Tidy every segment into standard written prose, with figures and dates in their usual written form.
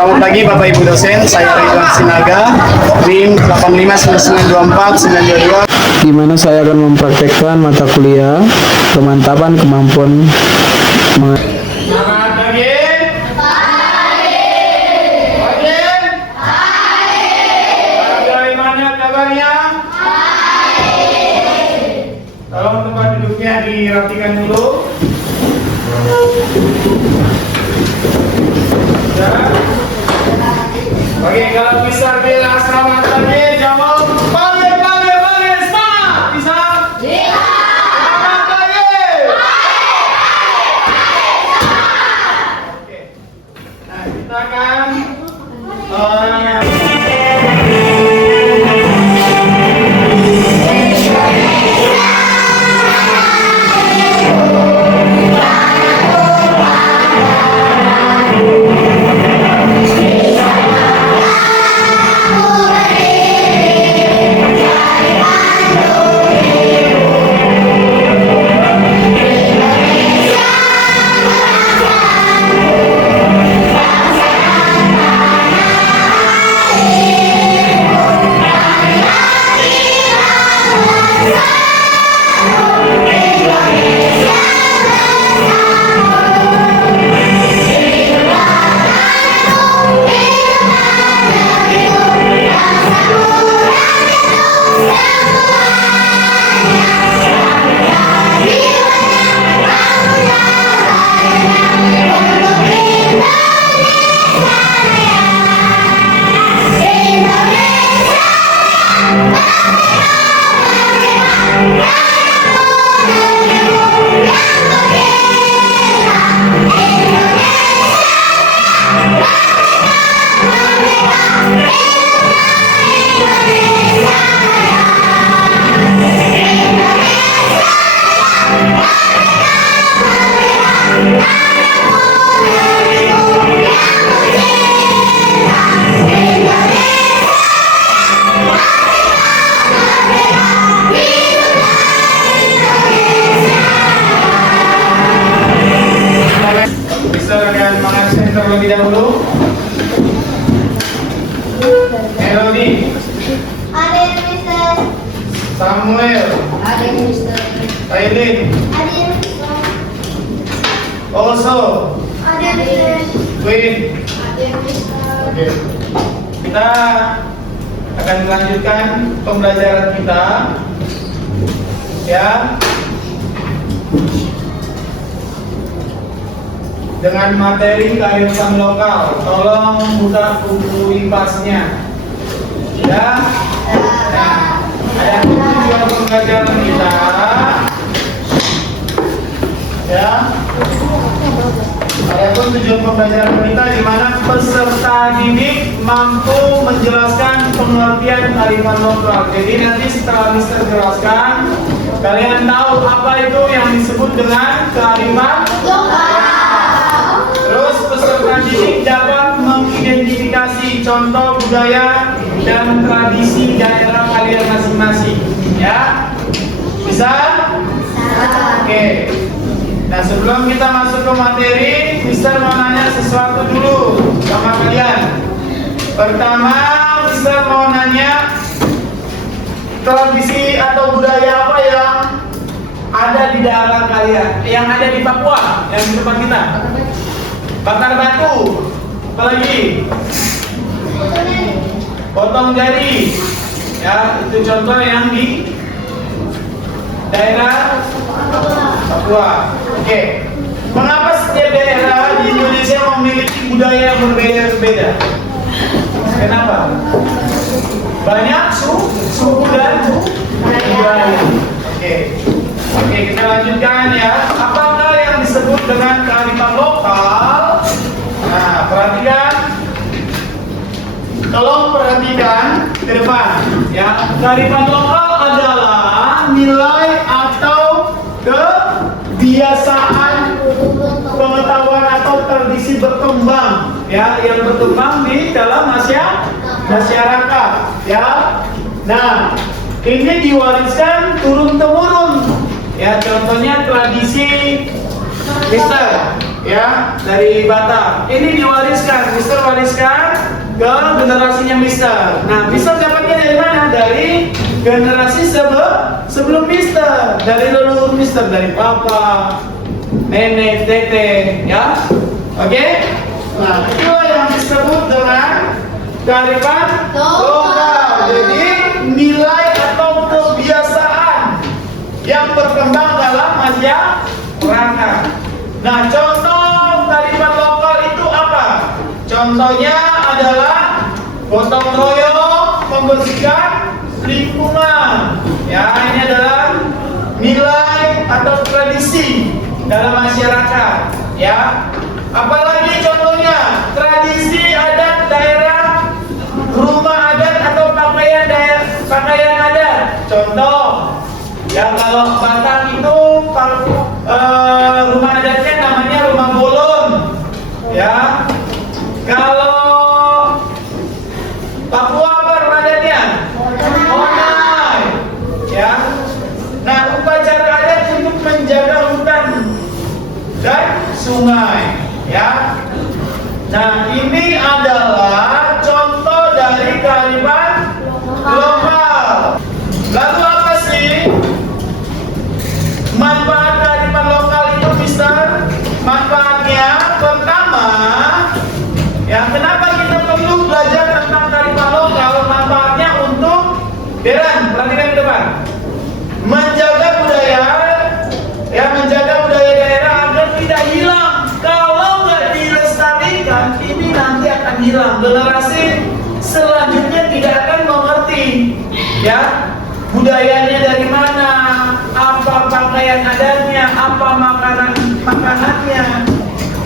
Selamat pagi Bapak Ibu dosen, saya Ridwan Sinaga, NIM 859924 di mana saya akan mempraktekkan mata kuliah pemantapan kemampuan Selamat pagi. Dari mana kabarnya? Tolong tempat duduknya dirapikan dulu. Oke, kalau bisa bilang selamat pagi, jawab pagi, semangat, bisa? Selamat pagi. Oke, nah kita akan terlebih dahulu. Melody, Ada Mister. Samuel, Ada Mister. Aileen, Ada Mister. also, Ada Mister. Queen. Ada Mister. Oke. Kita akan melanjutkan pembelajaran kita. Ya. Dengan materi kearifan lokal. Tolong buka buku IPAS-nya. Ya. Nah, ada tujuan pembelajaran kita. Ya. Adapun tujuan pembelajaran kita di mana peserta didik mampu menjelaskan pengertian kearifan lokal. Jadi nanti setelah Mister jelaskan, kalian tahu apa itu yang disebut dengan kearifan lokal. Terus peserta didik dapat mengidentifikasi contoh budaya dan tradisi daerah kalian masing-masing. Ya, bisa? Oke. Nah, sebelum kita masuk ke materi, Mister mau nanya sesuatu dulu sama kalian. Pertama, Mister mau nanya tradisi atau budaya apa yang ada di daerah kalian, yang ada di Papua, yang di tempat kita. Bakar batu, apalagi potong jari, ya itu contoh yang di daerah Papua. Oke, mengapa setiap daerah di Indonesia memiliki budaya yang berbeda-beda? Kenapa? Banyak suku dan budaya. Oke, kita lanjutkan ya. Apakah yang disebut dengan kearifan lokal? Nah, perhatikan. Tolong perhatikan ke depan ya. Kearifan lokal adalah nilai atau kebiasaan pengetahuan atau tradisi berkembang ya, yang berkembang di dalam masyarakat ya. Nah, ini diwariskan turun temurun ya. Contohnya tradisi Mister ya dari Batam. Ini diwariskan, Mister wariskan ke generasinya Mister. Nah, Mister dapatnya dari mana? Dari generasi sebelum Mister, dari leluhur Mister, dari papa, nenek, tete, ya. Oke? Nah, itulah yang disebut dengan kearifan lokal. Jadi nilai atau kebiasaan yang berkembang dalam masyarakat. Nah, contoh kearifan lokal itu apa? Contohnya adalah gotong royong membersihkan lingkungan. Ya, ini adalah nilai atau tradisi dalam masyarakat. Ya, apalagi contohnya tradisi adat daerah, rumah adat atau pakaian adat. Contoh, ya kalau Batak itu rumah adatnya namanya rumah bolon. Ya, kalau Papua apa rumah adatnya? Onai. Ya. Nah, upacara adat untuk menjaga hutan dan sungai. Ya. Nah, ini adalah contoh dari kearifan lokal. Lalu apa sih manfaat kearifan lokal itu, Mister? Manfaatnya pertama, ya kenapa kita perlu belajar tentang kearifan lokal? Manfaatnya untuk perhatikan ke depan, menjaga budaya, ya menjaga budaya daerah agar tidak hilang. Kalau nggak dilestarikan, ini nanti akan hilang. Generasi selanjutnya tidak akan mengerti, ya budayanya dari mana, apa pakaian adatnya, apa makanannya,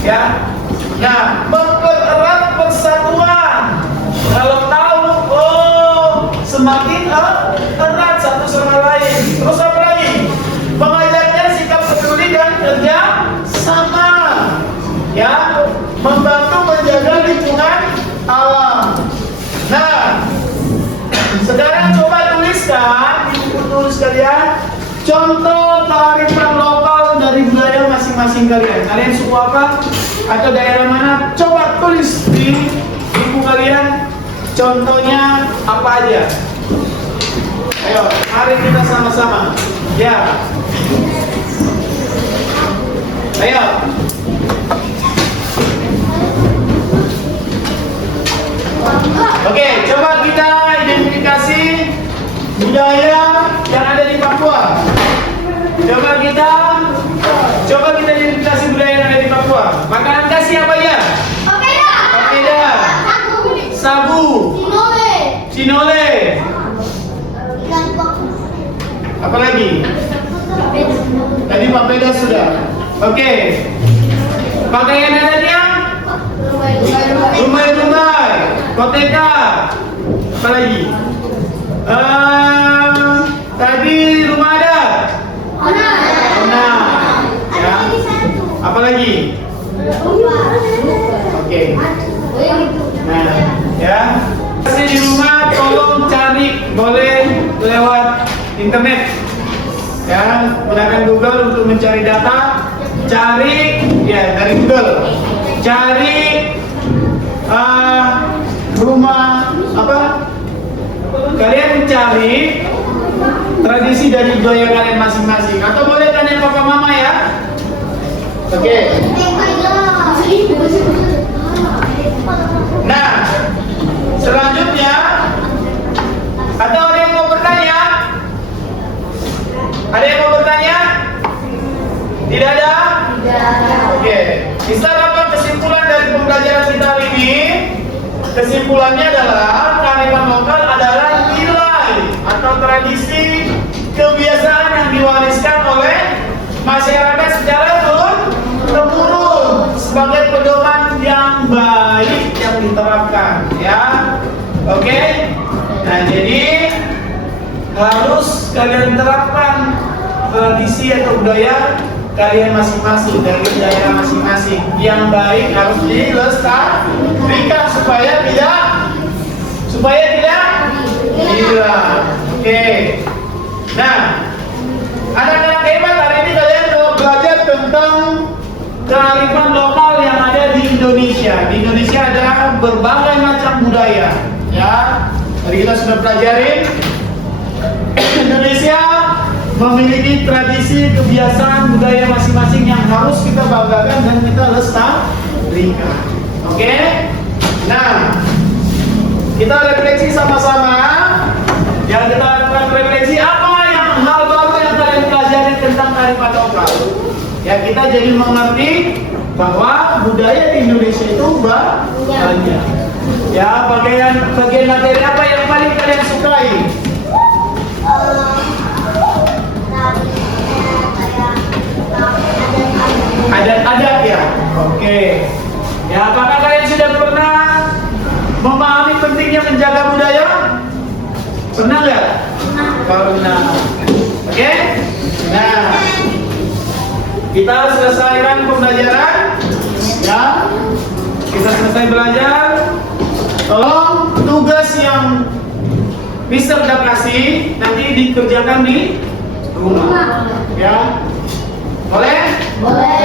ya. Nah, mempererat persatuan. Kalau tahu, semakin erat satu sama lain. Terus apa lagi? Mengajarkan sikap peduli dan kerja sama. Ya, membantu menjaga lingkungan alam. Nah, sekarang coba tuliskan di buku tulis kalian contoh kearifan lokal dari budaya masing-masing kalian. Kalian suku apa atau daerah mana? Coba tulis di buku kalian contohnya apa aja. Ayo, mari kita sama-sama. Ya. Ayo. Oke, coba kita identifikasi budaya yang ada di Papua. Coba kita identifikasi budaya yang ada di Papua. Makanan khasnya apa ya? Papeda. Sabu. Cinole. Apa lagi? Tadi papeda sudah. Oke. Pakaian adatnya? Rumai-rumai. Koteka. Apa lagi? Tadi rumah adat. Ona. Ya. Apa lagi? Oke. Nah, ya. Masih di rumah tolong cari, boleh lewat internet. Ya, gunakan Google untuk mencari data. Cari ya dari Google. Cari rumah apa? Kalian cari tradisi dari budaya kalian masing-masing. Atau boleh tanya papa mama ya. Oke. Nah, selanjutnya atau ada yang mau bertanya? Ada yang mau bertanya? Tidak ada? Oke. Bisa dapat kesimpulan dari pembelajaran kita hari ini? Kesimpulannya adalah kearifan lokal adalah nilai atau tradisi kebiasaan yang diwariskan oleh masyarakat secara turun-temurun sebagai pedoman yang baik yang diterapkan, ya. Oke. Nah, jadi harus kalian terapkan tradisi atau budaya kalian masing-masing dari daerah masing-masing. Yang baik harus dilestarikan supaya tidak hilang. Oke. Nah, anak-anak hebat, hari ini kalian mau belajar tentang kearifan lokal yang ada di Indonesia. Di Indonesia ada berbagai macam budaya. Ya, tadi kita sudah pelajarin. Indonesia memiliki tradisi, kebiasaan, budaya masing-masing yang harus kita banggakan dan kita lestarikan. Oke? Nah, kita refleksi sama-sama. Yang kita akan refleksi apa yang hal baru yang kalian pelajari tentang kearifan lokal. Ya, kita jadi mengerti bahwa budaya di Indonesia itu banyak. Ya, bagian materi apa yang paling kalian sukai? Adat-adat ya. Oke. Ya, apakah kalian sudah pernah memahami pentingnya menjaga budaya? Pernah nggak? Pernah. Oke. Nah, kita selesaikan pembelajaran. Ya, kita selesai belajar. Tolong tugas yang Mister udah kasih nanti dikerjakan di rumah. Ya, boleh? Boleh.